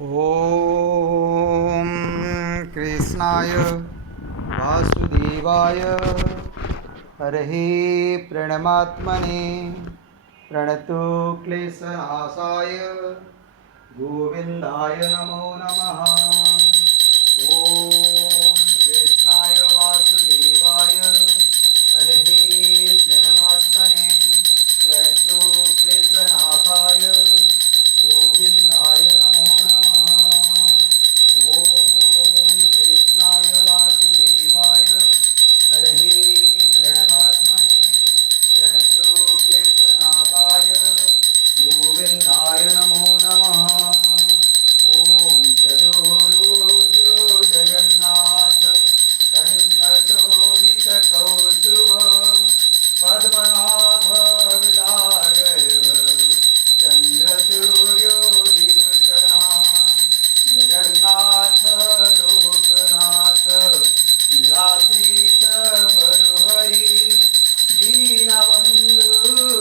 ॐ कृष्णाय वासुदेवाय हरः प्रणमात्मने प्रणतो क्लेशनाशाय गोविन्दाय नमो नमः। ॐ कृष्णाय वासुदेवाय हरः प्रणमात्मने प्रणतो क्लेशनाशाय गोविन्दाय नमो नमः। ॐ कृष्णाय वासुदेवाय हरः प्रणमात्मने प्रणतो क्लेशनाशाय गोविन्दाय नमो नमः। ॐ चतुर्भुजो जगन्नाथ कण्ठशोभितकौस्तुभ पद्मनाभ विदागर्भ चन्द्रसूर्यो विलोचना जगन्नाथ लोकनाथ निराश्रित परुहरि दीनबन्धु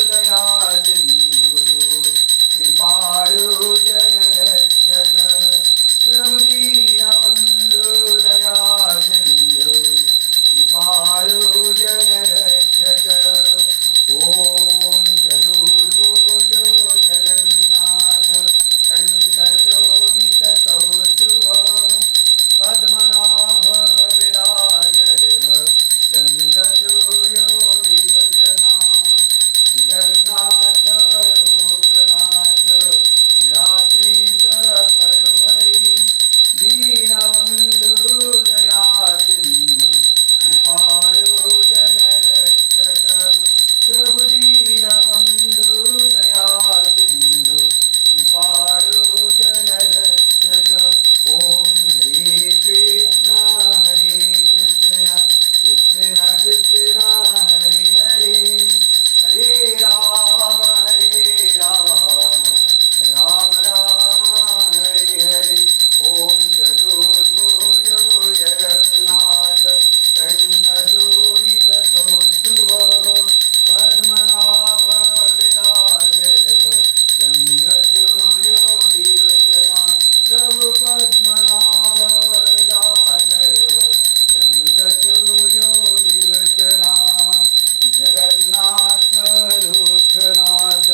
दया सिन्धु कृपाळु जनरक्षक प्रभु दीनबन्धु दया सिन्धु कृपाळु जनरक्षक। ॐ चतुर्भुजो जगन्नाथ कण्ठशोभितकौस्तुभ पद्मनाभ विरागर्भ चन्द्रसूर्यो विलोचना जगन्नाथ लोकनाथ निराश्रित परुहरि दीनबन्धु दया सिन्धु कृपाळु जनरक्षक प्रभु दीनबन्धु दया सिन्धु कृपाळु जनरक्षक। ॐ हरे कृष्ण कृष्ण कृष्ण हरे हरे हरे राम राम राम हरे हरे। ॐ चतुर्भुजो जगन्नाथ कण्ठशोभितकौस्तुभ पद्मनाभ विरागर्भ चन्द्रसूर्यो विलोचना प्रभु पद्मनाभ विरागर्भ चन्द्रसूर्यो विलोचना जगन्नाथ लोकनाथ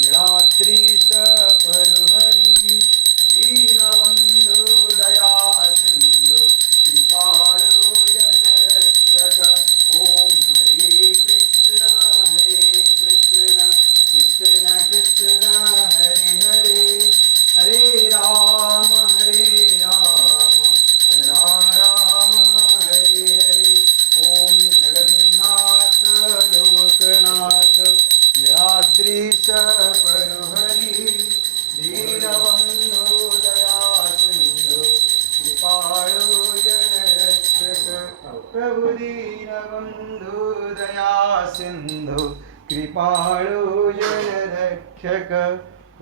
निराद्रीश परुहरि दीनबन्धु दया सिन्धु कृपाळु जनरक्षक। ॐ हरे कृष्ण कृष्ण कृष्ण हरे हरे हरे राम राम राम हरे हरे। ॐ जगन्नाथ लोकनाथ निराद्रीश परुहरि दीनबन्धु दया सिन्धु कृपाळु जनरक्षक प्रभु दीनबन्धु दया सिन्धु कृपाळु जनरक्षक।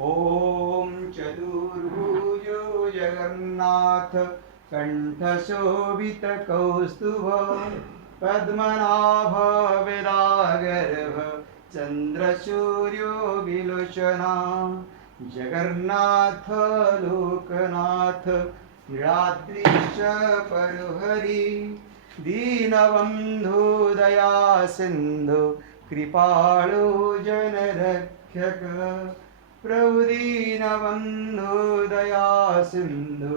ॐ चतुर्भुजो जगन्नाथ कण्ठशोभितकौस्तुभ पद्मनाभ विरागर्भ चन्द्रसूर्यो विलोचना जगन्नाथ लोकनाथ निराद्रीश परुहरि दीनबन्धु दया सिन्धु कृपाळु जनरक्षक प्रभु दीनबन्धु दया सिन्धु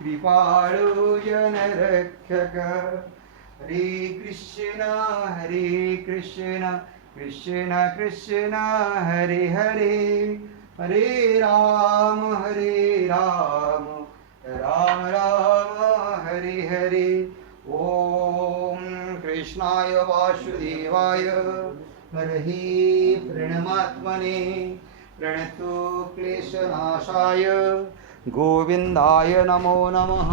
कृपाळु जनरक्षक। हरे कृष्ण कृष्ण कृष्ण हरे हरे हरे राम राम राम हरे हरे। ॐ कृष्णाय वासुदेवाय हरः प्रणमात्मने प्रणतो क्लेशनाशाय गोविन्दाय नमो नमः।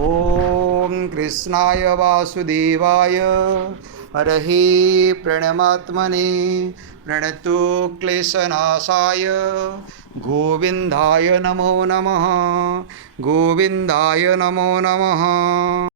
ॐ कृष्णाय वासुदेवाय हरः प्रणमात्मने प्रणतो क्लेशनाशाय गोविन्दाय नमो नमः। गोविन्दाय नमो नमः।